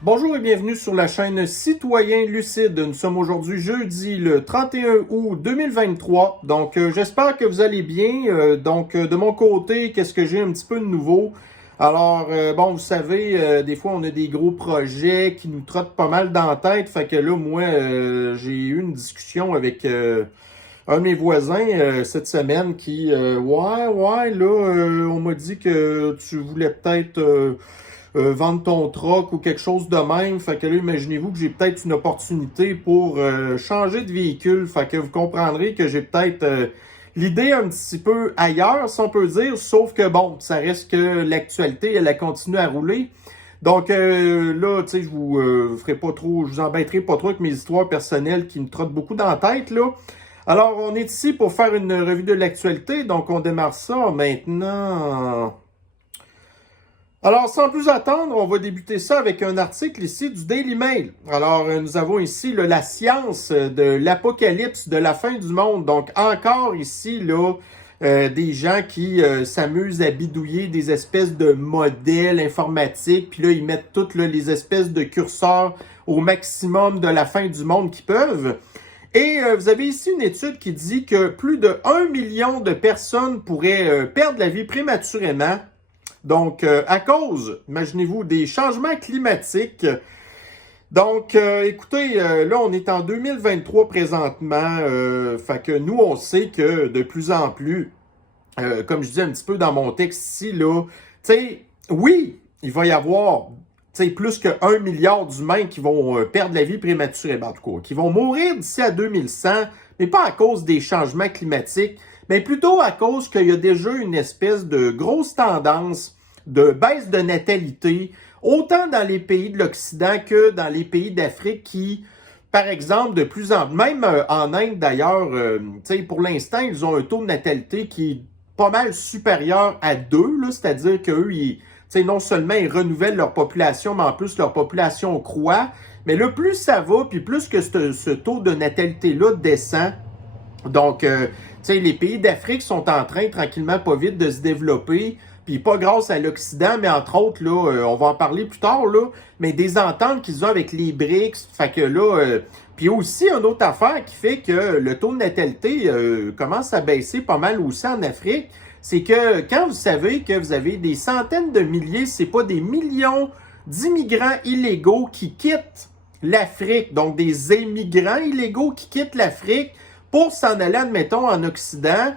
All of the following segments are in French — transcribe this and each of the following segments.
Bonjour et bienvenue sur la chaîne Citoyen Lucide. Nous sommes aujourd'hui jeudi le 31 août 2023. Donc, j'espère que vous allez bien. De mon côté, qu'est-ce que j'ai un petit peu de nouveau? Alors, bon, vous savez, des fois, on a des gros projets qui nous trottent pas mal dans la tête. Fait que là, moi, j'ai eu une discussion avec un de mes voisins cette semaine qui, on m'a dit que tu voulais peut-être... vendre ton troc ou quelque chose de même. Fait que là, imaginez-vous que j'ai peut-être une opportunité pour changer de véhicule. Fait que vous comprendrez que j'ai peut-être l'idée un petit peu ailleurs, si on peut dire. Sauf que bon, ça reste que l'actualité, elle a continué à rouler. Donc là, tu sais, je vous ferai pas trop, je vous embêterai pas trop avec mes histoires personnelles qui me trottent beaucoup dans la tête, là. Alors, on est ici pour faire une revue de l'actualité. Donc, on démarre ça maintenant. Alors, sans plus attendre, on va débuter ça avec un article ici du Daily Mail. Alors, nous avons ici la science de l'apocalypse, de la fin du monde. Donc, encore ici, des gens qui s'amusent à bidouiller des espèces de modèles informatiques. Puis là, ils mettent toutes les espèces de curseurs au maximum de la fin du monde qu'ils peuvent. Et vous avez ici une étude qui dit que plus de 1 million de personnes pourraient perdre la vie prématurément. Donc, à cause, imaginez-vous, des changements climatiques. Donc, écoutez, là, on est en 2023 présentement. Fait que nous, on sait que de plus en plus, comme je disais un petit peu dans mon texte ici, là, tu sais, oui, il va y avoir, tu sais, plus que 1 milliard d'humains qui vont perdre la vie prématurément, en tout cas, qui vont mourir d'ici à 2100, mais pas à cause des changements climatiques, mais plutôt à cause qu'il y a déjà une espèce de grosse tendance de baisse de natalité, autant dans les pays de l'Occident que dans les pays d'Afrique qui, par exemple, de plus en plus, même en Inde d'ailleurs, pour l'instant, ils ont un taux de natalité qui est pas mal supérieur à 2, c'est-à-dire qu'eux, non seulement ils renouvellent leur population, mais en plus leur population croît. Mais là, plus ça va, puis plus que ce taux de natalité-là descend, donc, les pays d'Afrique sont en train, tranquillement, pas vite, de se développer. Puis pas grâce à l'Occident, mais entre autres, là, on va en parler plus tard, là, mais des ententes qu'ils ont avec les BRICS. Fait que là, puis aussi, une autre affaire qui fait que le taux de natalité commence à baisser pas mal aussi en Afrique, c'est que quand vous savez que vous avez des centaines de milliers, c'est pas des millions d'immigrants illégaux qui quittent l'Afrique, donc des immigrants illégaux qui quittent l'Afrique pour s'en aller, admettons, en Occident.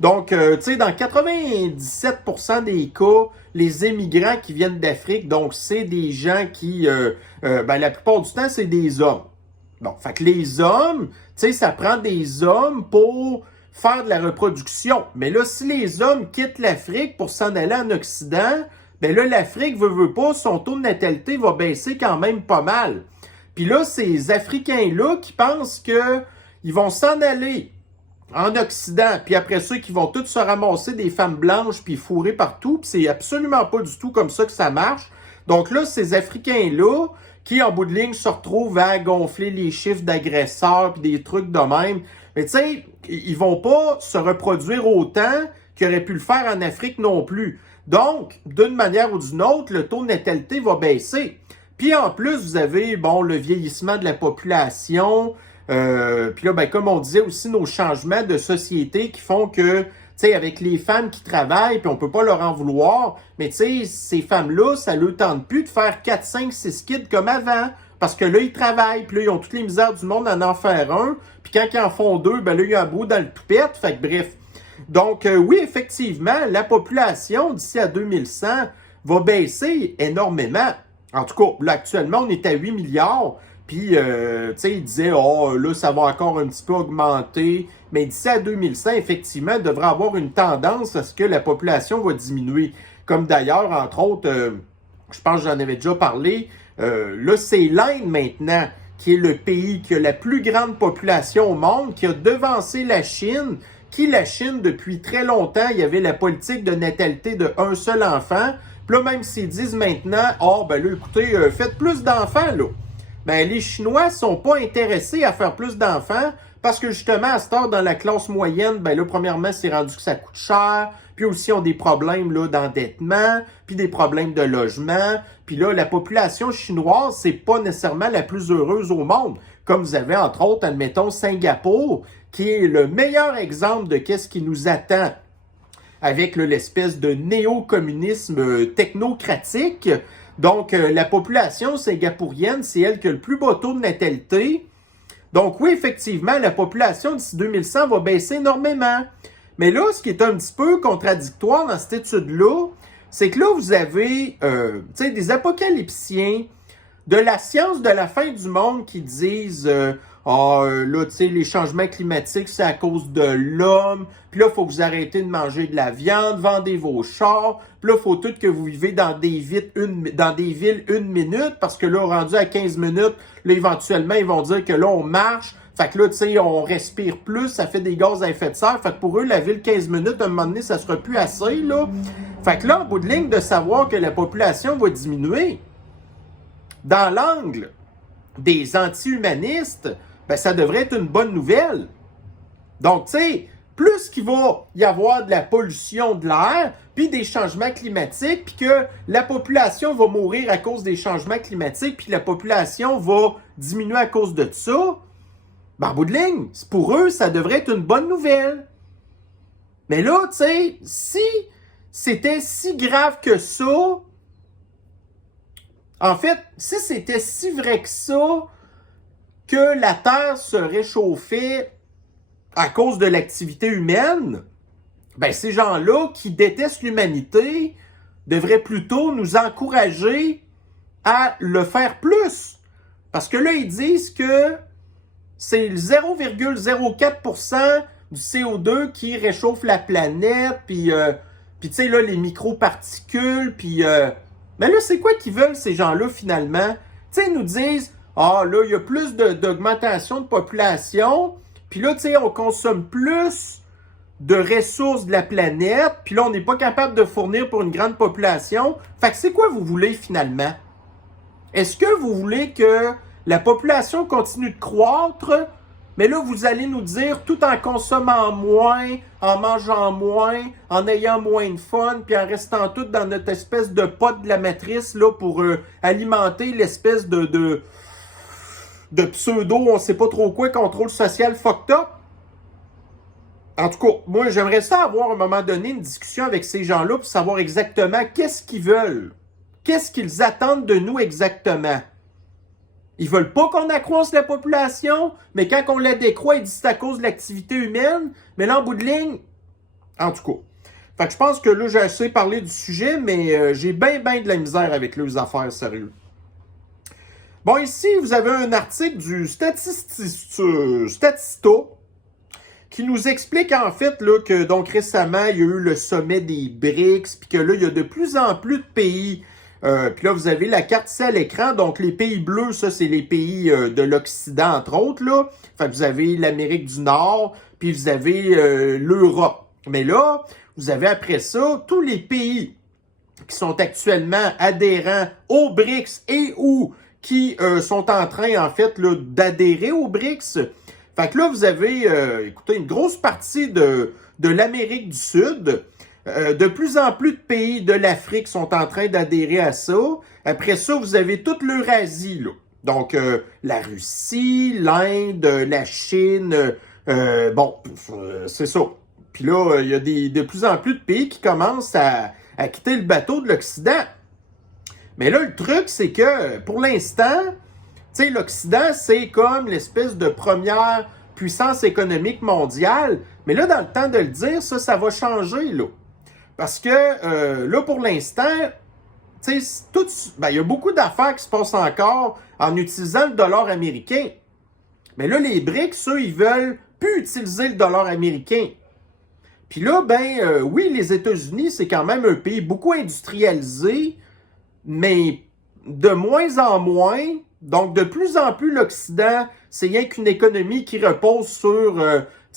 Donc, tu sais, dans 97% des cas, les immigrants qui viennent d'Afrique, donc c'est des gens qui, la plupart du temps, c'est des hommes. Bon, fait que les hommes, tu sais, ça prend des hommes pour faire de la reproduction. Mais là, si les hommes quittent l'Afrique pour s'en aller en Occident, ben là, l'Afrique veut pas, son taux de natalité va baisser quand même pas mal. Puis là, ces Africains-là qui pensent que ils vont s'en aller en Occident, puis après ça, qu'ils vont tous se ramasser des femmes blanches puis fourrer partout, puis c'est absolument pas du tout comme ça que ça marche. Donc là, ces Africains-là, qui en bout de ligne se retrouvent à gonfler les chiffres d'agresseurs puis des trucs de même, mais tu sais, ils vont pas se reproduire autant qu'ils auraient pu le faire en Afrique non plus. Donc, d'une manière ou d'une autre, le taux de natalité va baisser. Puis en plus, vous avez, bon, le vieillissement de la population. Puis là, ben, comme on disait aussi, nos changements de société qui font que, tu sais, avec les femmes qui travaillent, puis on peut pas leur en vouloir, mais tu sais, ces femmes-là, ça leur tente plus de faire 4, 5, 6 kids comme avant, parce que là, ils travaillent, puis là, ils ont toutes les misères du monde à en faire un, puis quand ils en font deux, ben là, il y a un bout dans le toupette, fait que bref. Donc, oui, effectivement, la population d'ici à 2100 va baisser énormément. En tout cas, là, actuellement, on est à 8 milliards, puis, tu sais, il disait, oh, là, ça va encore un petit peu augmenter. Mais d'ici à 2100, effectivement, il devrait avoir une tendance à ce que la population va diminuer. Comme d'ailleurs, entre autres, je pense que j'en avais déjà parlé, là, c'est l'Inde maintenant qui est le pays qui a la plus grande population au monde, qui a devancé la Chine, la Chine, depuis très longtemps, il y avait la politique de natalité de un seul enfant. Puis là, même s'ils disent maintenant, oh, ben là, écoutez, faites plus d'enfants, là. Ben, les Chinois sont pas intéressés à faire plus d'enfants Parce que justement, à cette heure, dans la classe moyenne, ben là, premièrement, c'est rendu que ça coûte cher. Puis aussi, ils ont des problèmes là d'endettement, puis des problèmes de logement. Puis là, la population chinoise, c'est pas nécessairement la plus heureuse au monde. Comme vous avez, entre autres, admettons, Singapour, qui est le meilleur exemple de qu'est-ce qui nous attend avec l'espèce de néo-communisme technocratique. Donc, la population singapourienne, c'est elle qui a le plus bas taux de natalité. Donc oui, effectivement, la population d'ici 2100 va baisser énormément. Mais là, ce qui est un petit peu contradictoire dans cette étude-là, c'est que là, vous avez des apocalyptiens de la science de la fin du monde qui disent les changements climatiques, c'est à cause de l'homme. Puis là, il faut que vous arrêtez de manger de la viande, vendez vos chars. Puis là, il faut tout que vous vivez dans des villes une minute, parce que là, rendu à 15 minutes, là, éventuellement, ils vont dire que là, on marche. Fait que là, tu sais, on respire plus, ça fait des gaz à effet de serre. Fait que pour eux, la ville 15 minutes, à un moment donné, ça sera plus assez, là. Fait que là, en bout de ligne, de savoir que la population va diminuer, dans l'angle des anti-humanistes, ben, ça devrait être une bonne nouvelle. Donc, tu sais, plus qu'il va y avoir de la pollution de l'air, puis des changements climatiques, puis que la population va mourir à cause des changements climatiques, puis la population va diminuer à cause de ça, ben, en bout de ligne, pour eux, ça devrait être une bonne nouvelle. Mais là, tu sais, si c'était si grave que ça, en fait, si c'était si vrai que ça, que la Terre se réchauffait à cause de l'activité humaine, ben ces gens-là qui détestent l'humanité devraient plutôt nous encourager à le faire plus. Parce que là, ils disent que c'est 0,04% du CO2 qui réchauffe la planète, puis tu sais, là, les microparticules, puis... mais là, c'est quoi qu'ils veulent, ces gens-là, finalement? Tu sais, ils nous disent, là, il y a plus d'augmentation de population, puis là, tu sais, on consomme plus de ressources de la planète, puis là, on n'est pas capable de fournir pour une grande population. Fait que c'est quoi vous voulez, finalement? Est-ce que vous voulez que la population continue de croître, mais là, vous allez nous dire, tout en consommant moins, en mangeant moins, en ayant moins de fun, puis en restant tout dans notre espèce de pot de la matrice là, pour alimenter l'espèce de pseudo, on sait pas trop quoi, contrôle social fucked up? En tout cas, moi, j'aimerais ça avoir à un moment donné une discussion avec ces gens-là pour savoir exactement qu'est-ce qu'ils veulent. Qu'est-ce qu'ils attendent de nous exactement? Ils veulent pas qu'on accroisse la population, mais quand on la décroît, ils disent que c'est à cause de l'activité humaine. Mais là, en bout de ligne, en tout cas. Fait que je pense que là, j'ai assez parlé du sujet, mais j'ai bien de la misère avec leurs affaires, sérieux. Bon, ici, vous avez un article du Statista qui nous explique en fait là, que donc récemment, il y a eu le sommet des BRICS, puis que là, il y a de plus en plus de pays. Puis là, vous avez la carte ici à l'écran. Donc, les pays bleus, ça, c'est les pays de l'Occident, entre autres. Là. Fait que vous avez l'Amérique du Nord, puis vous avez l'Europe. Mais là, vous avez après ça tous les pays qui sont actuellement adhérents aux BRICS et ou qui sont en train, en fait, là, d'adhérer aux BRICS. Fait que là, vous avez, écoutez, une grosse partie de l'Amérique du Sud. De plus en plus de pays de l'Afrique sont en train d'adhérer à ça. Après ça, vous avez toute l'Eurasie, là. Donc, la Russie, l'Inde, la Chine, c'est ça. Puis là, il y a de plus en plus de pays qui commencent à quitter le bateau de l'Occident. Mais là, le truc, c'est que, pour l'instant, tu sais, l'Occident, c'est comme l'espèce de première puissance économique mondiale. Mais là, dans le temps de le dire, ça va changer, là. Parce que là, pour l'instant, tu sais, il y a beaucoup d'affaires qui se passent encore en utilisant le dollar américain. Mais là, les BRICS, eux, ils veulent plus utiliser le dollar américain. Puis là, oui, les États-Unis, c'est quand même un pays beaucoup industrialisé, mais de moins en moins. Donc, de plus en plus, l'Occident, c'est rien qu'une économie qui repose sur,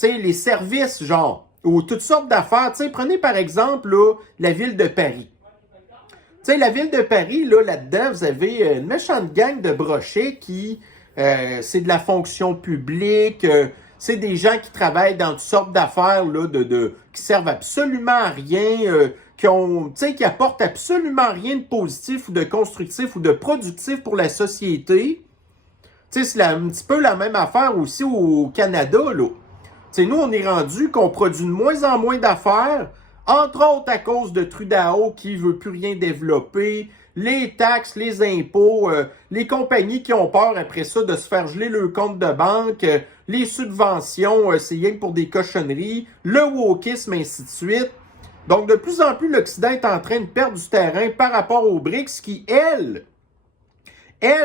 les services, genre, ou toutes sortes d'affaires. Tu sais, prenez par exemple là, la ville de Paris. Tu sais, la ville de Paris, là-dedans, vous avez une méchante gang de brochets qui, c'est de la fonction publique, c'est des gens qui travaillent dans toutes sortes d'affaires là, qui servent absolument à rien, qui apportent absolument rien de positif ou de constructif ou de productif pour la société. C'est un petit peu la même affaire aussi au Canada, là. Nous, on est rendu qu'on produit de moins en moins d'affaires, entre autres à cause de Trudeau qui ne veut plus rien développer, les taxes, les impôts, les compagnies qui ont peur après ça de se faire geler leur compte de banque, les subventions, c'est rien que pour des cochonneries, le wokisme, ainsi de suite. Donc, de plus en plus, l'Occident est en train de perdre du terrain par rapport aux BRICS qui, elles,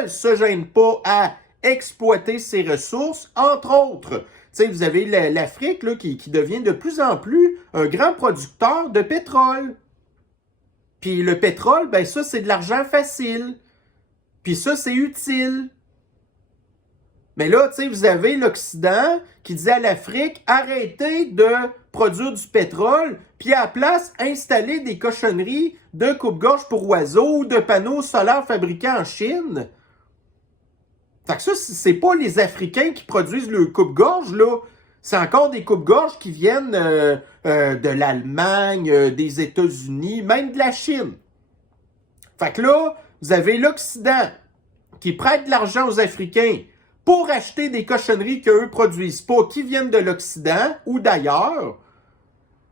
se gênent pas à exploiter ses ressources, entre autres. Vous avez l'Afrique là, qui devient de plus en plus un grand producteur de pétrole. Puis le pétrole, ben ça, c'est de l'argent facile. Puis ça, c'est utile. Mais là, vous avez l'Occident qui disait à l'Afrique, arrêtez de produire du pétrole, puis à la place, installer des cochonneries de coupe-gorge pour oiseaux ou de panneaux solaires fabriqués en Chine. Fait que ça, c'est pas les Africains qui produisent le coupe-gorge, là. C'est encore des coupe-gorges qui viennent de l'Allemagne, des États-Unis, même de la Chine. Fait que là, vous avez l'Occident qui prête de l'argent aux Africains pour acheter des cochonneries qu'eux produisent pas, qui viennent de l'Occident ou d'ailleurs.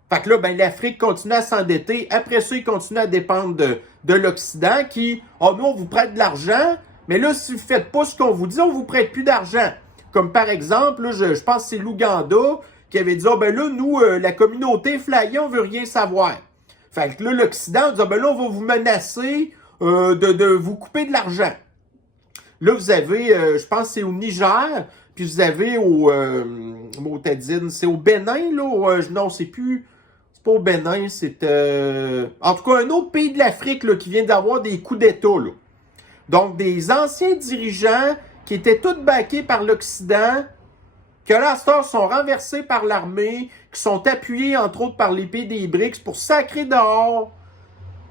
Fait que là, ben, l'Afrique continue à s'endetter. Après ça, ils continuent à dépendre de l'Occident qui, nous, on vous prête de l'argent, mais là, si vous ne faites pas ce qu'on vous dit, on ne vous prête plus d'argent. Comme par exemple, là, je pense que c'est l'Ouganda qui avait dit, ben là, nous, la communauté flyée, on veut rien savoir. Fait que là, l'Occident dit, ben là, on va vous menacer de vous couper de l'argent. Là, vous avez, je pense que c'est au Niger, puis vous avez c'est au Bénin, là, non, c'est pas au Bénin, c'est, en tout cas, un autre pays de l'Afrique, là, qui vient d'avoir des coups d'État, là. Donc, des anciens dirigeants qui étaient tous backés par l'Occident, que là, à cette heure, sont renversés par l'armée, qui sont appuyés, entre autres, par les pays des BRICS pour sacrer dehors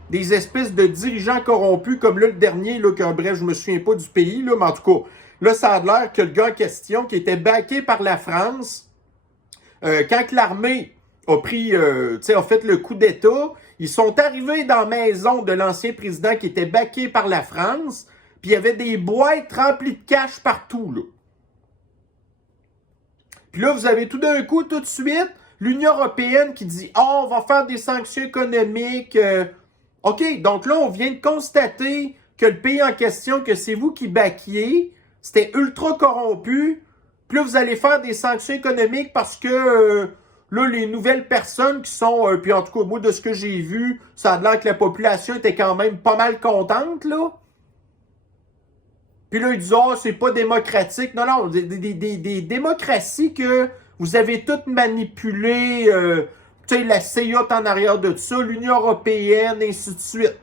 des espèces de dirigeants corrompus, comme là, le dernier, là, bref, je me souviens pas du pays, là, mais en tout cas, là, ça a l'air que le gars en question, qui était backé par la France, quand l'armée a fait le coup d'État, ils sont arrivés dans la maison de l'ancien président qui était backé par la France, puis il y avait des boîtes remplies de cash partout, là. Puis là, vous avez tout d'un coup, tout de suite, l'Union européenne qui dit « on va faire des sanctions économiques. OK, donc là, on vient de constater que le pays en question, que c'est vous qui backiez, c'était ultra corrompu. Puis là, vous allez faire des sanctions économiques parce que là, les nouvelles personnes qui sont... puis en tout cas, moi, de ce que j'ai vu, ça a l'air que la population était quand même pas mal contente, là. Puis là, ils disent, c'est pas démocratique. Non, non, des démocraties que vous avez toutes manipulées. Tu sais, la CIA en arrière de ça, l'Union européenne, ainsi de suite.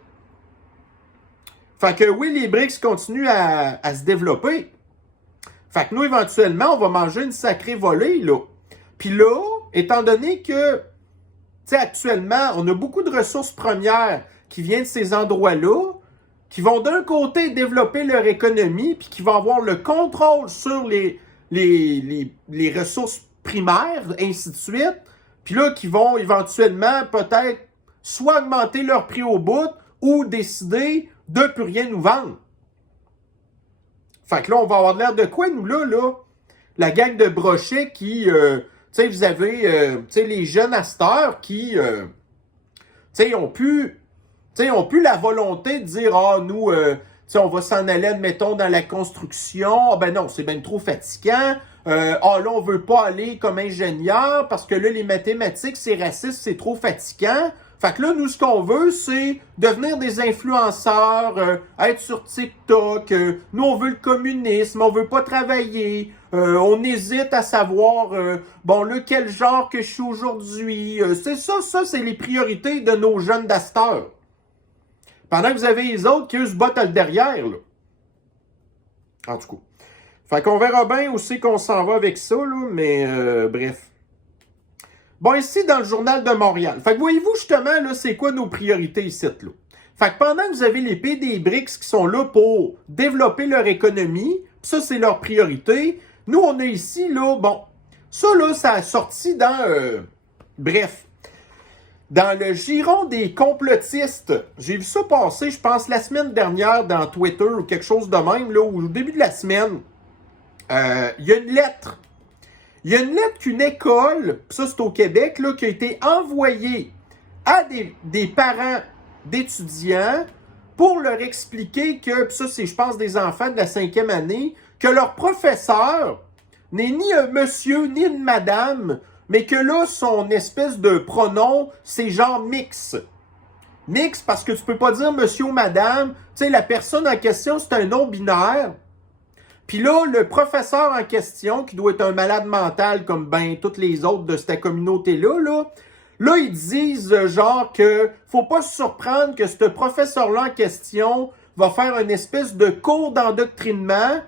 Fait que oui, les BRICS continuent à se développer. Fait que nous, éventuellement, on va manger une sacrée volée, là. Puis là, étant donné que, tu sais, actuellement, on a beaucoup de ressources premières qui viennent de ces endroits-là, qui vont d'un côté développer leur économie, puis qui vont avoir le contrôle sur les ressources primaires, ainsi de suite, puis là, qui vont éventuellement peut-être soit augmenter leur prix au bout ou décider de ne plus rien nous vendre. Fait que là, on va avoir l'air de quoi, nous, là? La gang de brochets qui, tu sais, vous avez, tu sais, les jeunes à cette heure qui, tu sais, ont plus la volonté de dire, nous, on va s'en aller, admettons, dans la construction. Ben non, c'est bien trop fatigant. Là, on veut pas aller comme ingénieur parce que là, les mathématiques, c'est raciste, c'est trop fatigant. Fait que là, nous, ce qu'on veut, c'est devenir des influenceurs, être sur TikTok. Nous, on veut le communisme, on veut pas travailler. On hésite à savoir, bon, là, quel genre que je suis aujourd'hui. C'est ça, c'est les priorités de nos jeunes d'Astor. Pendant que vous avez les autres qui, eux, se battent le derrière, là. En tout cas. Fait qu'on verra bien où c'est qu'on s'en va avec ça, là, mais bref. Bon, ici, dans le Journal de Montréal. Fait que voyez-vous, justement, là, c'est quoi nos priorités ici, là? Fait que pendant que vous avez les pays des BRICS qui sont là pour développer leur économie, pis ça, c'est leur priorité, nous, on a ici, là, bon, Ça, là, ça a sorti dans... bref, dans le giron des complotistes. J'ai vu ça passer, je pense, la semaine dernière dans Twitter ou quelque chose de même, là, au début de la semaine. Il y a une lettre. Il y a une lettre qu'une école, ça c'est au Québec, là, qui a été envoyée à des parents d'étudiants pour leur expliquer que, ça c'est, je pense, des enfants de la 5e année, que leur professeur n'est ni un monsieur ni une madame, mais que là, son espèce de pronom, c'est genre mix. Mix parce que tu peux pas dire monsieur ou madame. Tu sais, la personne en question, c'est un non-binaire. Puis là, le professeur en question, qui doit être un malade mental comme ben toutes les autres de cette communauté-là, là, ils disent genre que faut pas se surprendre que ce professeur-là en question va faire une espèce de cours d'endoctrinement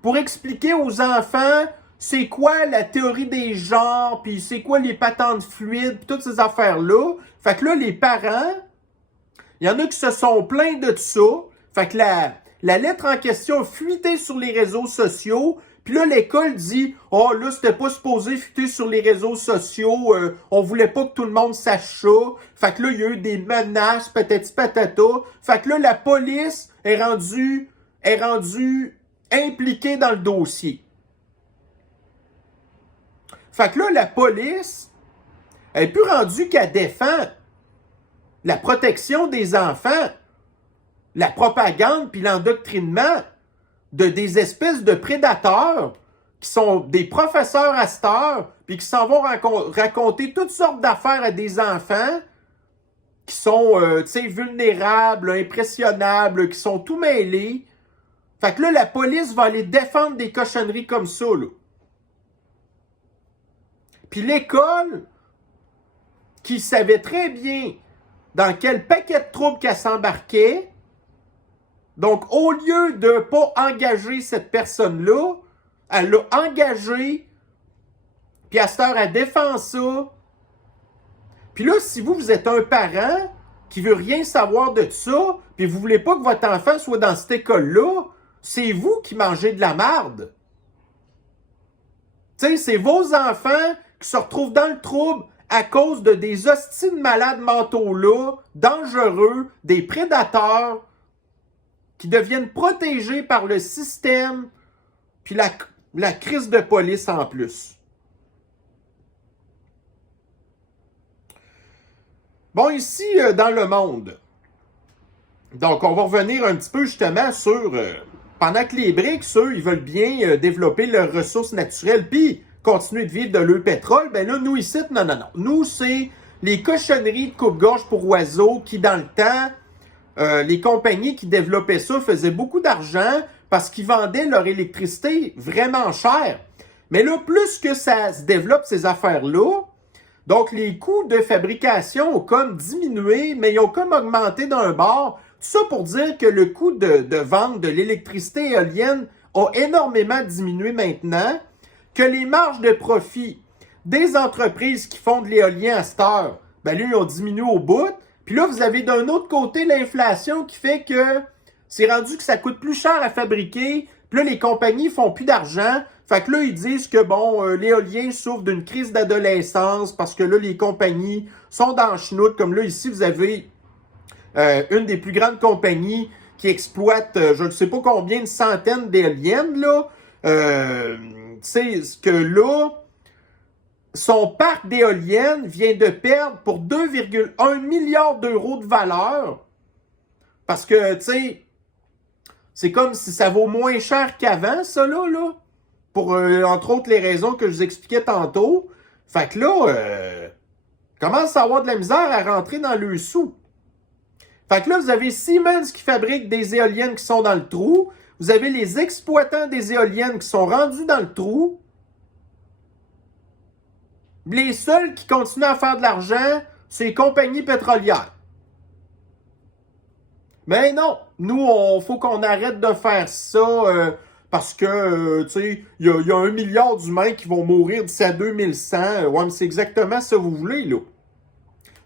pour expliquer aux enfants c'est quoi la théorie des genres, puis c'est quoi les patentes fluides, puis toutes ces affaires-là. Fait que là, les parents, il y en a qui se sont plaints de ça. Fait que la lettre en question a fuité sur les réseaux sociaux. Puis là, l'école dit « Oh, là, c'était pas supposé fuiter sur les réseaux sociaux. On voulait pas que tout le monde sache ça. » Fait que là, il y a eu des menaces, patati patata. Fait que là, la police est rendue impliquée dans le dossier. Fait que là, la police elle est plus rendue qu'elle défend la protection des enfants, la propagande puis l'endoctrinement de des espèces de prédateurs qui sont des professeurs à cette heure puis qui s'en vont raconter toutes sortes d'affaires à des enfants qui sont vulnérables, impressionnables, qui sont tout mêlés. Fait que là, la police va aller défendre des cochonneries comme ça, là. Puis l'école, qui savait très bien dans quel paquet de troubles qu'elle s'embarquait, donc au lieu de ne pas engager cette personne-là, elle l'a engagée, puis à cette heure, elle défend ça. Puis là, si vous êtes un parent qui veut rien savoir de ça, puis vous voulez pas que votre enfant soit dans cette école-là, c'est vous qui mangez de la marde. Tu sais, c'est vos enfants qui se retrouvent dans le trouble à cause de des hosties de malades mentaux-là, dangereux, des prédateurs, qui deviennent protégés par le système, puis la crise de police en plus. Bon, ici, dans le monde, donc on va revenir un petit peu justement sur, pendant que les BRICS, eux, ils veulent bien développer leurs ressources naturelles, puis continuer de vivre de leur pétrole, ben là, nous ici, non. Nous, c'est les cochonneries de coupe-gorge pour oiseaux qui, dans le temps, les compagnies qui développaient ça faisaient beaucoup d'argent parce qu'ils vendaient leur électricité vraiment cher. Mais là, plus que ça se développe, ces affaires-là, donc les coûts de fabrication ont comme diminué, mais ils ont comme augmenté d'un bord. Tout ça pour dire que le coût de vente de l'électricité éolienne a énormément diminué maintenant, que les marges de profit des entreprises qui font de l'éolien à cette heure, ben lui, ils ont diminué au bout. Puis là, vous avez d'un autre côté l'inflation qui fait que c'est rendu que ça coûte plus cher à fabriquer. Puis là, les compagnies font plus d'argent. Fait que là, ils disent que, bon, l'éolien souffre d'une crise d'adolescence parce que là, les compagnies sont dans le chenoute. Comme là, ici, vous avez une des plus grandes compagnies qui exploite, je ne sais pas combien de centaines d'éoliennes, là. Tu sais, que là, son parc d'éoliennes vient de perdre pour 2,1 milliards d'euros de valeur. Parce que, tu sais, c'est comme si ça vaut moins cher qu'avant, ça, là. Pour, entre autres, les raisons que je vous expliquais tantôt. Fait que là, commence à avoir de la misère à rentrer dans le sou. Fait que là, vous avez Siemens qui fabrique des éoliennes qui sont dans le trou. Vous avez les exploitants des éoliennes qui sont rendus dans le trou. Les seuls qui continuent à faire de l'argent, c'est les compagnies pétrolières. Mais non, nous, faut qu'on arrête de faire ça parce que, tu sais, il y a 1 milliard d'humains qui vont mourir d'ici à 2100. Ouais, mais c'est exactement ça que vous voulez, là.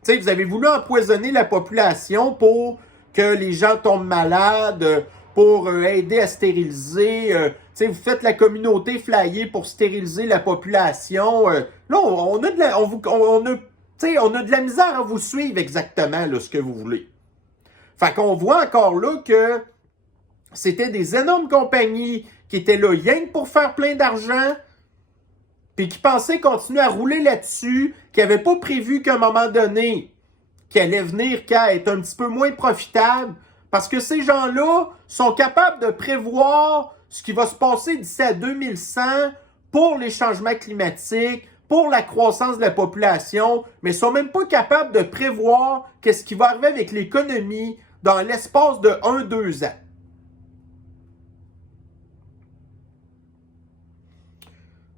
Tu sais, vous avez voulu empoisonner la population pour que les gens tombent malades, pour aider à stériliser. Tu sais, vous faites la communauté flyer pour stériliser la population. Là, on a de la, on a de la misère à vous suivre exactement là, ce que vous voulez. Fait qu'on voit encore là que c'était des énormes compagnies qui étaient là rien que pour faire plein d'argent, puis qui pensaient continuer à rouler là-dessus, qui n'avaient pas prévu qu'à un moment donné, qui allait venir qu'à être un petit peu moins profitable, parce que ces gens-là sont capables de prévoir ce qui va se passer d'ici à 2100 pour les changements climatiques, pour la croissance de la population, mais ne sont même pas capables de prévoir qu'est-ce qui va arriver avec l'économie dans l'espace de 1-2 ans.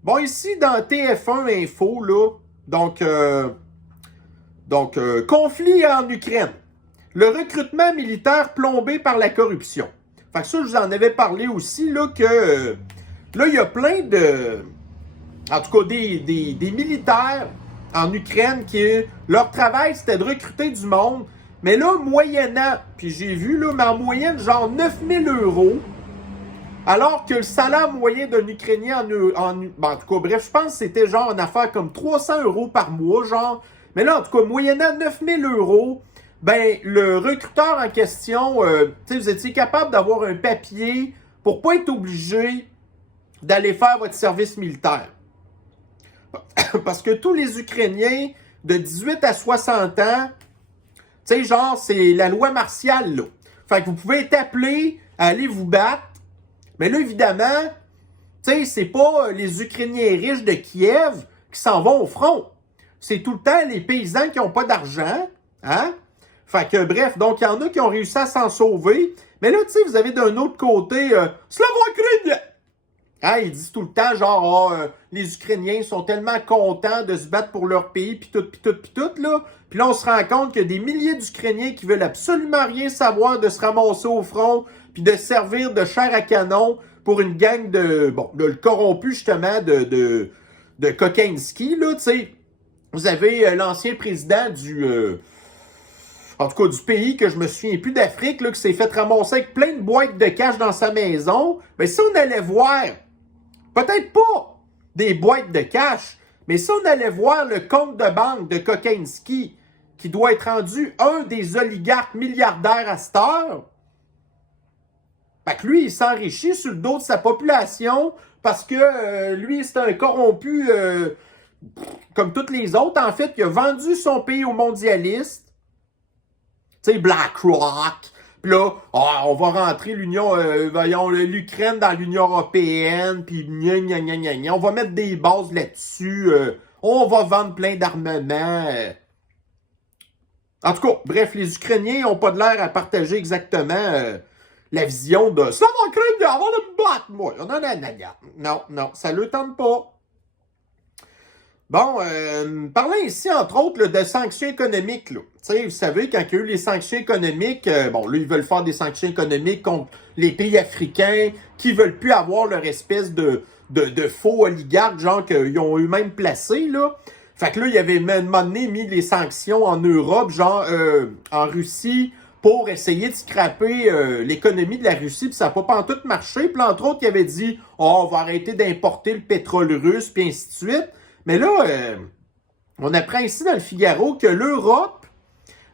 Bon, ici, dans TF1 Info, là, conflit en Ukraine. Le recrutement militaire plombé par la corruption. Fait que ça, je vous en avais parlé aussi, là, que là, il y a plein de... En tout cas, des militaires en Ukraine qui, leur travail, c'était de recruter du monde. Mais là, moyennant, puis j'ai vu, là, mais en moyenne, genre 9000 €, alors que le salaire moyen d'un Ukrainien en tout cas, bref, je pense que c'était genre une affaire comme 300 € par mois, genre. Mais là, en tout cas, moyennant 9000 €, ben, le recruteur en question, tu sais, vous étiez capable d'avoir un papier pour pas être obligé d'aller faire votre service militaire. Parce que tous les Ukrainiens de 18 à 60 ans, tu sais, genre, c'est la loi martiale, là. Fait que vous pouvez être appelé à aller vous battre. Mais là, évidemment, tu sais, c'est pas les Ukrainiens riches de Kiev qui s'en vont au front. C'est tout le temps les paysans qui n'ont pas d'argent, hein? Fait que, bref, donc, il y en a qui ont réussi à s'en sauver. Mais là, tu sais, vous avez d'un autre côté, Slavo-Ukrainien! Hein, ils disent tout le temps, genre, les Ukrainiens sont tellement contents de se battre pour leur pays, pis tout, là. Puis là, on se rend compte qu'il y a des milliers d'Ukrainiens qui veulent absolument rien savoir de se ramasser au front, puis de servir de chair à canon pour une gang de, le corrompu, justement, de Kokinski, là, tu sais. Vous avez l'ancien président en tout cas, du pays que je me souviens plus d'Afrique, là, qui s'est fait ramasser avec plein de boîtes de cash dans sa maison. Mais si on allait voir, peut-être pas des boîtes de cash, mais si on allait voir le compte de banque de Kokinski, qui doit être rendu un des oligarques milliardaires à cette heure, fait que lui, il s'enrichit sur le dos de sa population parce que lui, c'est un corrompu comme tous les autres. En fait, il a vendu son pays aux mondialistes. Tu sais, BlackRock. Puis là, on va rentrer l'Ukraine dans l'Union européenne. Puis on va mettre des bases là-dessus. On va vendre plein d'armements. En tout cas, bref, les Ukrainiens n'ont pas de l'air à partager exactement la vision de ça va craindre avant de me battre, moi. Non, ça ne le tente pas. Bon, parlons ici, entre autres, là, de sanctions économiques. Là. Vous savez, quand il y a eu les sanctions économiques, là, ils veulent faire des sanctions économiques contre les pays africains qui veulent plus avoir leur espèce de faux oligarques, genre qu'ils ont eux-mêmes placés, là. Fait que là, il y avait à un moment donné mis les sanctions en Europe, genre en Russie, pour essayer de scraper l'économie de la Russie, puis ça n'a pas pantoute marché. Puis entre autres, il avait dit « on va arrêter d'importer le pétrole russe », puis ainsi de suite. Mais là, on apprend ici dans le Figaro que l'Europe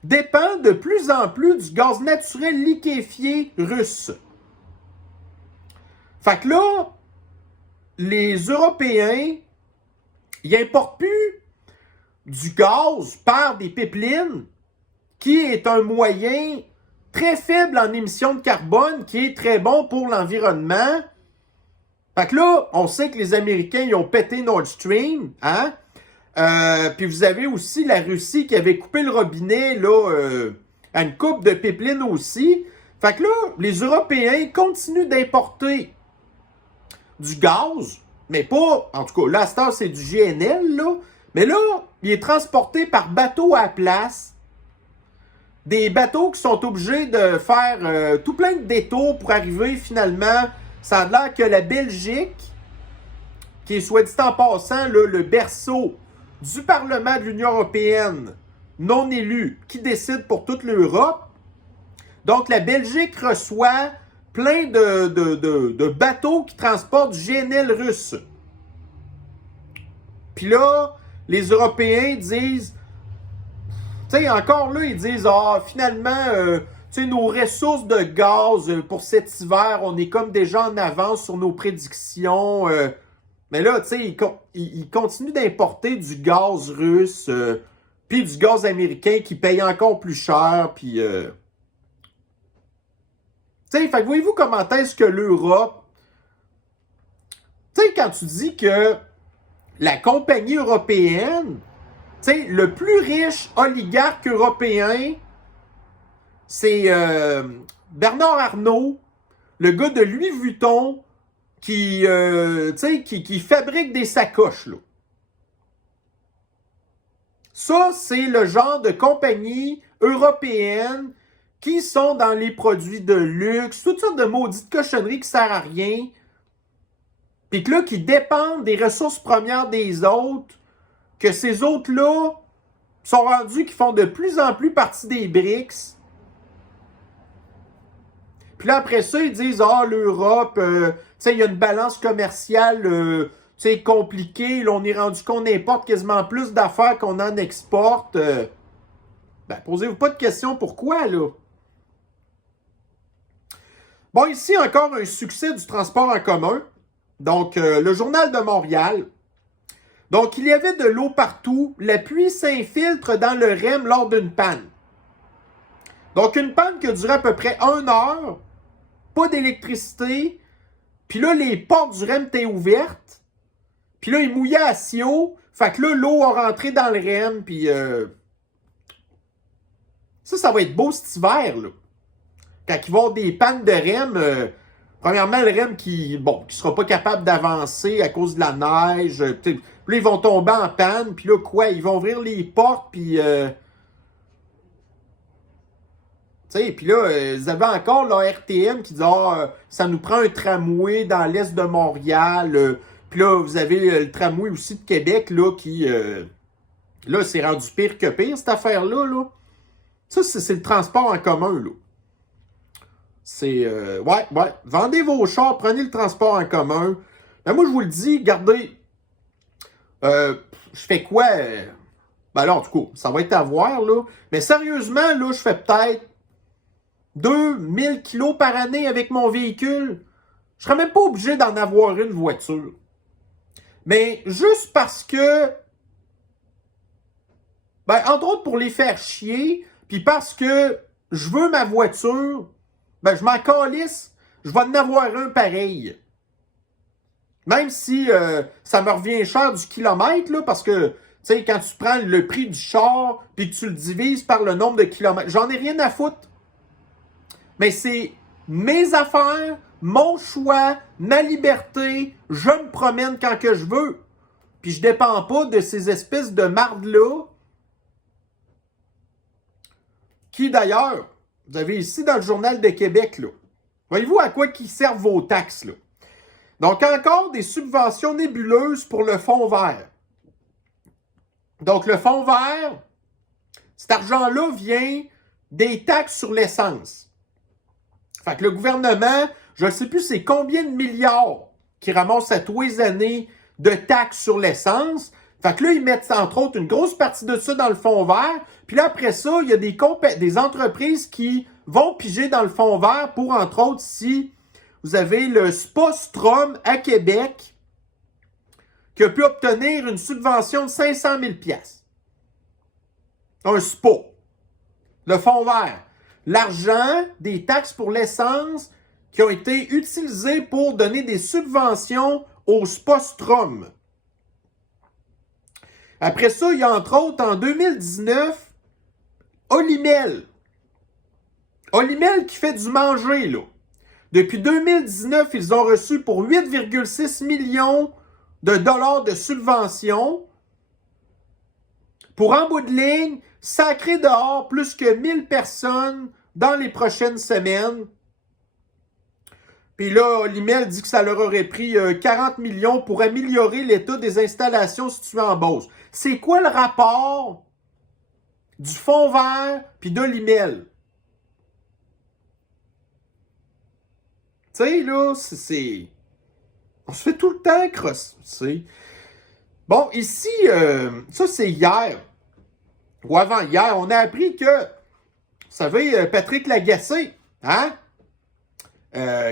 dépend de plus en plus du gaz naturel liquéfié russe. Fait que là, les Européens, ils n'importent plus du gaz par des pipelines, qui est un moyen très faible en émissions de carbone, qui est très bon pour l'environnement. Fait que là, on sait que les Américains, ils ont pété Nord Stream, hein? Puis vous avez aussi la Russie qui avait coupé le robinet, là, à une coupe de pipeline aussi. Fait que là, les Européens continuent d'importer du gaz, mais pas, en tout cas, là, à cette heure, c'est du GNL, là. Mais là, il est transporté par bateau à la place. Des bateaux qui sont obligés de faire tout plein de détours pour arriver finalement. Ça a l'air que la Belgique, qui est soit dit en passant là, le berceau du Parlement de l'Union européenne non élu, qui décide pour toute l'Europe. Donc la Belgique reçoit plein de bateaux qui transportent du GNL russe. Puis là, les Européens disent, tu sais, encore là, ils disent, finalement, tu sais, nos ressources de gaz pour cet hiver, on est comme déjà en avance sur nos prédictions. Mais là, tu sais, ils continuent d'importer du gaz russe, puis du gaz américain qui paye encore plus cher, puis... tu sais, fait que voyez-vous comment est-ce que l'Europe... Tu sais, quand tu dis que la compagnie européenne, tu sais, le plus riche oligarque européen, c'est Bernard Arnault, le gars de Louis Vuitton, qui fabrique des sacoches, là. Ça, c'est le genre de compagnie européenne qui sont dans les produits de luxe, toutes sortes de maudites cochonneries qui ne servent à rien, puis que là, qui dépendent des ressources premières des autres, que ces autres-là sont rendus qui font de plus en plus partie des BRICS. Puis là, après ça, ils disent, l'Europe, tu sais, il y a une balance commerciale, compliquée. Là, on est rendu qu'on importe quasiment plus d'affaires qu'on en exporte. Posez-vous pas de questions pourquoi, là. Bon, ici, encore un succès du transport en commun. Donc, le Journal de Montréal. Donc, il y avait de l'eau partout. La pluie s'infiltre dans le REM lors d'une panne. Donc, une panne qui a duré à peu près 1 heure. Pas d'électricité. Puis là, les portes du REM étaient ouvertes. Puis là, il mouillait à si haut. Fait que là, l'eau a rentré dans le REM. Puis ça va être beau cet hiver, là. Quand il va y avoir des pannes de REM, premièrement, le REM qui sera pas capable d'avancer à cause de la neige. Puis là, ils vont tomber en panne. Puis là, quoi? Ils vont ouvrir les portes. Puis... puis là, ils avaient encore la RTM qui dit ça nous prend un tramway dans l'est de Montréal. Puis là, vous avez le tramway aussi de Québec là, qui... là, c'est rendu pire que pire, cette affaire-là. Là. Ça, c'est le transport en commun. Là. C'est... ouais. Vendez vos chars, prenez le transport en commun. Ben, moi, je vous le dis, regardez, je fais quoi? Ben là, en tout cas, ça va être à voir. Là. Mais sérieusement, là, je fais peut-être 2000 kilos par année avec mon véhicule. Je serais même pas obligé d'en avoir une voiture. Mais juste parce que, entre autres pour les faire chier, puis parce que je veux ma voiture, je m'en calisse, je vais en avoir un pareil. Même si ça me revient cher du kilomètre, là, parce que, tu sais, quand tu prends le prix du char, puis que tu le divises par le nombre de kilomètres, j'en ai rien à foutre. Mais c'est mes affaires, mon choix, ma liberté, je me promène quand que je veux. Puis je dépends pas de ces espèces de marde-là qui, d'ailleurs, vous avez ici dans le Journal de Québec, là. Voyez-vous à quoi qui servent vos taxes, là? Donc, encore des subventions nébuleuses pour le fonds vert. Donc, le fonds vert, cet argent-là vient des taxes sur l'essence. Fait que le gouvernement, je ne sais plus c'est combien de milliards qui ramassent à tous les années de taxes sur l'essence. Fait que là, ils mettent entre autres une grosse partie de ça dans le fonds vert. Puis là, après ça, il y a des entreprises qui vont piger dans le fonds vert pour, entre autres, si vous avez le Spa Strom à Québec qui a pu obtenir une subvention de 500 000 $. Un spa. Le fonds vert. L'argent des taxes pour l'essence qui ont été utilisées pour donner des subventions au Spa Strom. Après ça, il y a entre autres en 2019 Olimel. Olimel qui fait du manger, là. Depuis 2019, ils ont reçu pour 8,6 millions de dollars de subventions pour, en bout de ligne, sacrer dehors plus que 1000 personnes dans les prochaines semaines. Puis là, Olimel dit que ça leur aurait pris 40 millions pour améliorer l'état des installations situées en Beauce. C'est quoi le rapport du fonds vert puis d'Olimel? Tu sais, là, c'est... On se fait tout le temps crosser. Bon, ici, ça c'est hier, ou avant-hier, on a appris que, vous savez, Patrick Lagacé, hein,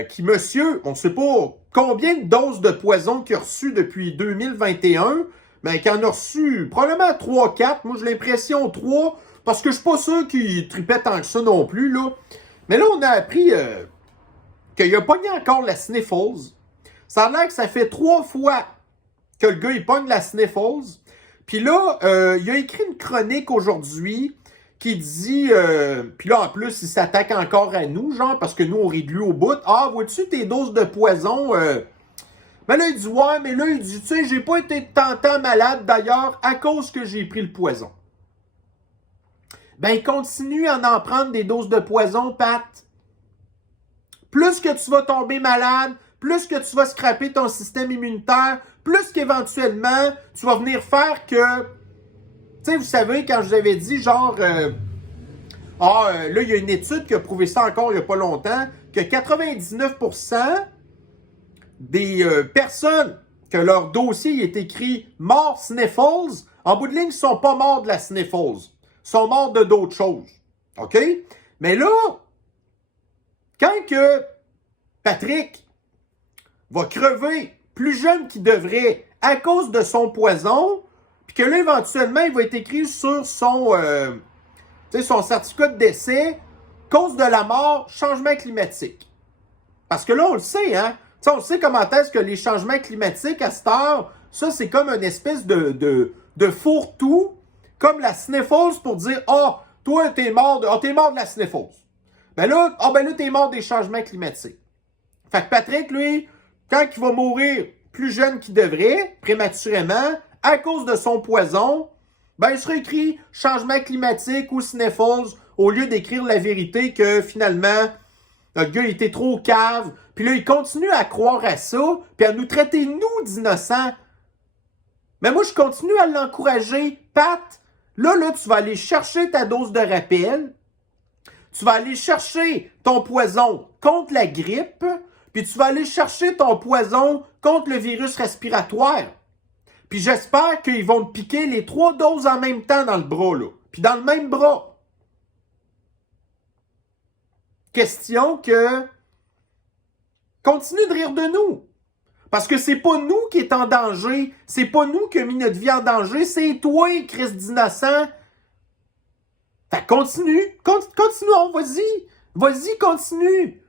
qui, monsieur, on ne sait pas combien de doses de poison qu'il a reçu depuis 2021, mais qu'il en a reçu probablement 3-4, moi j'ai l'impression 3, parce que je suis pas sûr qu'il tripait tant que ça non plus, là. Mais là, on a appris qu'il a pogné encore la sniffles. Ça a l'air que ça fait 3 fois que le gars, il pogne la sniffles. Puis là, il a écrit une chronique aujourd'hui qui dit... puis là, en plus, il s'attaque encore à nous, genre, parce que nous, on rit de lui au bout. Ah, vois-tu tes doses de poison? Mais là, il dit, ouais, mais là, il dit, tu sais, j'ai pas été tant malade, d'ailleurs, à cause que j'ai pris le poison. Ben, il continue à en prendre des doses de poison, Pat. Plus que tu vas tomber malade, plus que tu vas scraper ton système immunitaire, plus qu'éventuellement, tu vas venir faire que... Tu sais, vous savez, quand je vous avais dit, genre... là, il y a une étude qui a prouvé ça encore il n'y a pas longtemps, que 99% des personnes que leur dossier est écrit « mort sniffles », en bout de ligne, ils ne sont pas morts de la sniffles. Ils sont morts de d'autres choses. OK? Mais là, quand que Patrick va crever plus jeune qu'il devrait à cause de son poison, puis que là, éventuellement, il va être écrit sur son certificat de décès, cause de la mort, changement climatique. Parce que là, on le sait, hein? T'sais, on sait comment est-ce que les changements climatiques, à cette heure, ça, c'est comme une espèce de fourre-tout, comme la sniffles pour dire « Ah, toi, t'es mort de la sniffles. » Ben là, t'es mort des changements climatiques. Fait que Patrick, lui, quand il va mourir plus jeune qu'il devrait, prématurément, à cause de son poison, ben il sera écrit « changement climatique » ou « sniffles » au lieu d'écrire la vérité que finalement, le gars, il était trop cave. Puis là, il continue à croire à ça, puis à nous traiter, nous, d'innocents. Mais moi, je continue à l'encourager. Pat, là, tu vas aller chercher ta dose de rappel. Tu vas aller chercher ton poison contre la grippe, puis tu vas aller chercher ton poison contre le virus respiratoire. Puis j'espère qu'ils vont te piquer les 3 doses en même temps dans le bras, là. Puis dans le même bras. Question que... Continue de rire de nous. Parce que c'est pas nous qui est en danger. C'est pas nous qui a mis notre vie en danger. C'est toi, Christ d'innocent. Fait que continue. Continuons, vas-y. Vas-y, continue.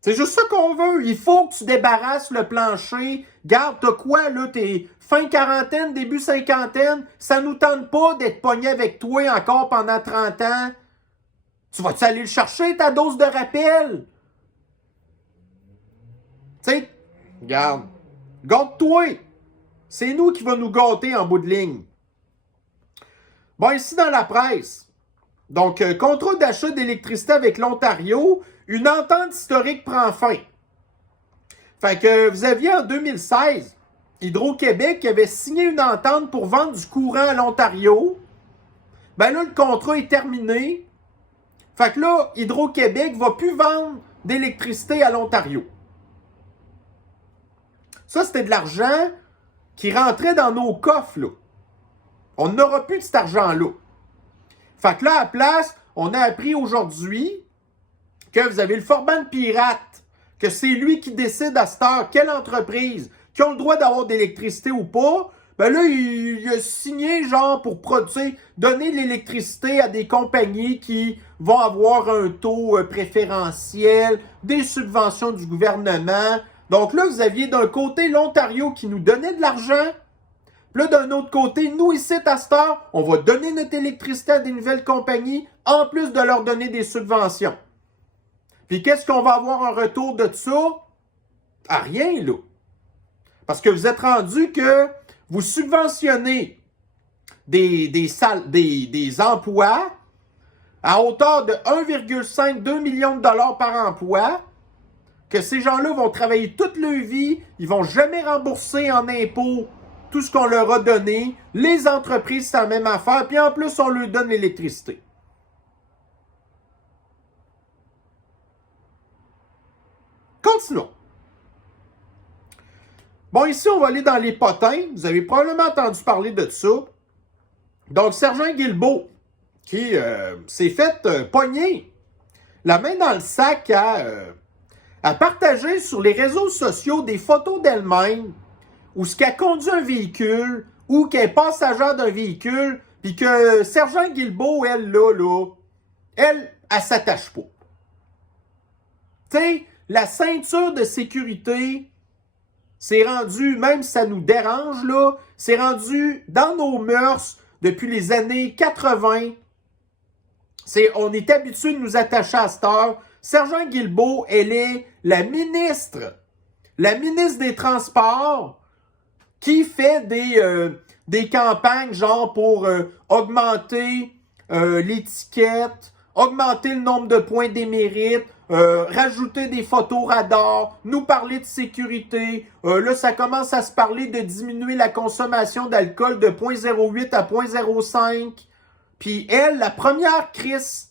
C'est juste ça qu'on veut. Il faut que tu débarrasses le plancher. Garde, t'as quoi, là? T'es fin quarantaine, début cinquantaine. Ça nous tente pas d'être pogné avec toi encore pendant 30 ans. Tu vas-tu aller le chercher, ta dose de rappel? Tu sais, regarde. Gâte-toi. C'est nous qui va nous gâter en bout de ligne. Bon, ici dans la presse. Donc, contrat d'achat d'électricité avec l'Ontario, une entente historique prend fin. Fait que vous aviez en 2016 Hydro-Québec qui avait signé une entente pour vendre du courant à l'Ontario. Ben là, le contrat est terminé. Fait que là, Hydro-Québec va plus vendre d'électricité à l'Ontario. Ça, c'était de l'argent qui rentrait dans nos coffres, là. On n'aura plus de cet argent-là. Fait que là, à la place, on a appris aujourd'hui que vous avez le Forban Pirate, que c'est lui qui décide à cette heure quelle entreprise qui ont le droit d'avoir d'électricité ou pas. Ben là, il a signé genre pour donner l'électricité à des compagnies qui vont avoir un taux préférentiel, des subventions du gouvernement. Donc là, vous aviez d'un côté l'Ontario qui nous donnait de l'argent. Puis là, d'un autre côté, nous ici, à cette heure, on va donner notre électricité à des nouvelles compagnies, en plus de leur donner des subventions. Puis qu'est-ce qu'on va avoir en retour de ça? À rien, là. Parce que vous êtes rendu que vous subventionnez des emplois à hauteur de 1,5-2 millions de dollars par emploi, que ces gens-là vont travailler toute leur vie, ils vont jamais rembourser en impôts tout ce qu'on leur a donné. Les entreprises, c'est la même affaire, puis en plus, on leur donne l'électricité. continuons. Bon, ici, on va aller dans les potins. Vous avez probablement entendu parler de ça. Donc, Sergent Guilbeault, qui s'est fait pogner la main dans le sac à partager sur les réseaux sociaux des photos d'elle-même où ce qu'elle conduit un véhicule ou qu'elle est passagère d'un véhicule, puis que Sergent Guilbeault, elle s'attache pas. Tu sais, la ceinture de sécurité, c'est rendu, même si ça nous dérange, là, c'est rendu dans nos mœurs depuis les années 80. On est habitué de nous attacher à cette heure. Sergent Guilbeault, elle est la ministre des Transports qui fait des campagnes genre pour augmenter l'étiquette, augmenter le nombre de points d'émérite, rajouter des photos radars, nous parler de sécurité. Là, ça commence à se parler de diminuer la consommation d'alcool de 0,08 à 0,05. Puis elle, la première Chris,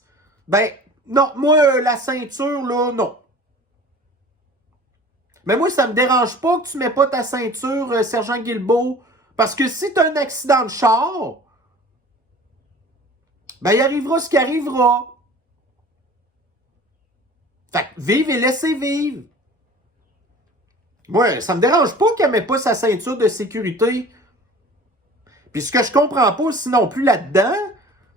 ben non, moi, la ceinture, là, non. Mais moi, ça me dérange pas que tu mets pas ta ceinture, Sergent Guilbeault. Parce que si tu as un accident de char, ben il arrivera ce qui arrivera. Fait que vive et laissez vivre. Ouais, ça me dérange pas qu'elle mette pas sa ceinture de sécurité. Puis ce que je comprends pas aussi non plus là-dedans,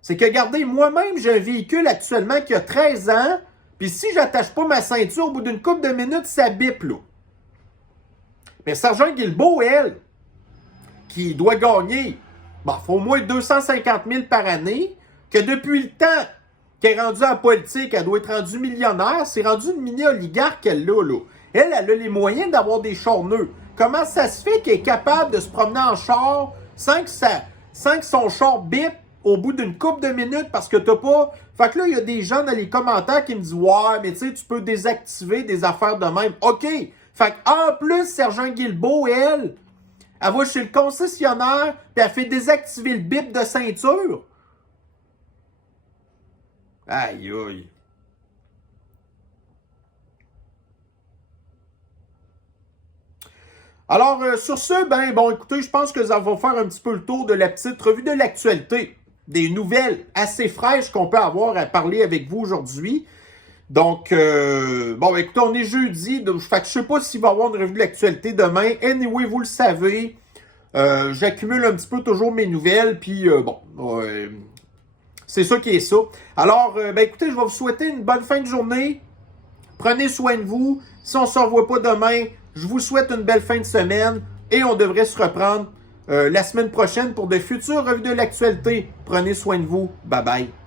c'est que, regardez, moi-même, j'ai un véhicule actuellement qui a 13 ans, puis si j'attache pas ma ceinture, au bout d'une couple de minutes, ça bip, là. Mais Sergent Guilbeault, elle, qui doit gagner, bon, faut au moins 250 000 par année, que depuis le temps qu'elle est rendue en politique, elle doit être rendue millionnaire, c'est rendu une mini-oligarque, elle, là. Elle a les moyens d'avoir des charneux. Comment ça se fait qu'elle est capable de se promener en char sans que son char bip au bout d'une couple de minutes parce que t'as pas... Fait que là, il y a des gens dans les commentaires qui me disent « Ouais, mais tu sais, tu peux désactiver des affaires de même. » OK. Fait qu'en plus, Sergent Guilbeault, elle va chez le concessionnaire puis elle fait désactiver le bip de ceinture. Aïe, aïe. Alors, sur ce, ben, bon, écoutez, je pense que ça va faire un petit peu le tour de la petite revue de l'actualité. Des nouvelles assez fraîches qu'on peut avoir à parler avec vous aujourd'hui. Donc, bon, écoutez, on est jeudi, donc fait que je sais pas s'il va y avoir une revue de l'actualité demain. Anyway, vous le savez, j'accumule un petit peu toujours mes nouvelles, puis bon, c'est ça qui est ça. Alors, ben écoutez, je vais vous souhaiter une bonne fin de journée. Prenez soin de vous. Si on ne se revoit pas demain, je vous souhaite une belle fin de semaine et on devrait se reprendre la semaine prochaine pour de futures revues de l'actualité. Prenez soin de vous. Bye bye.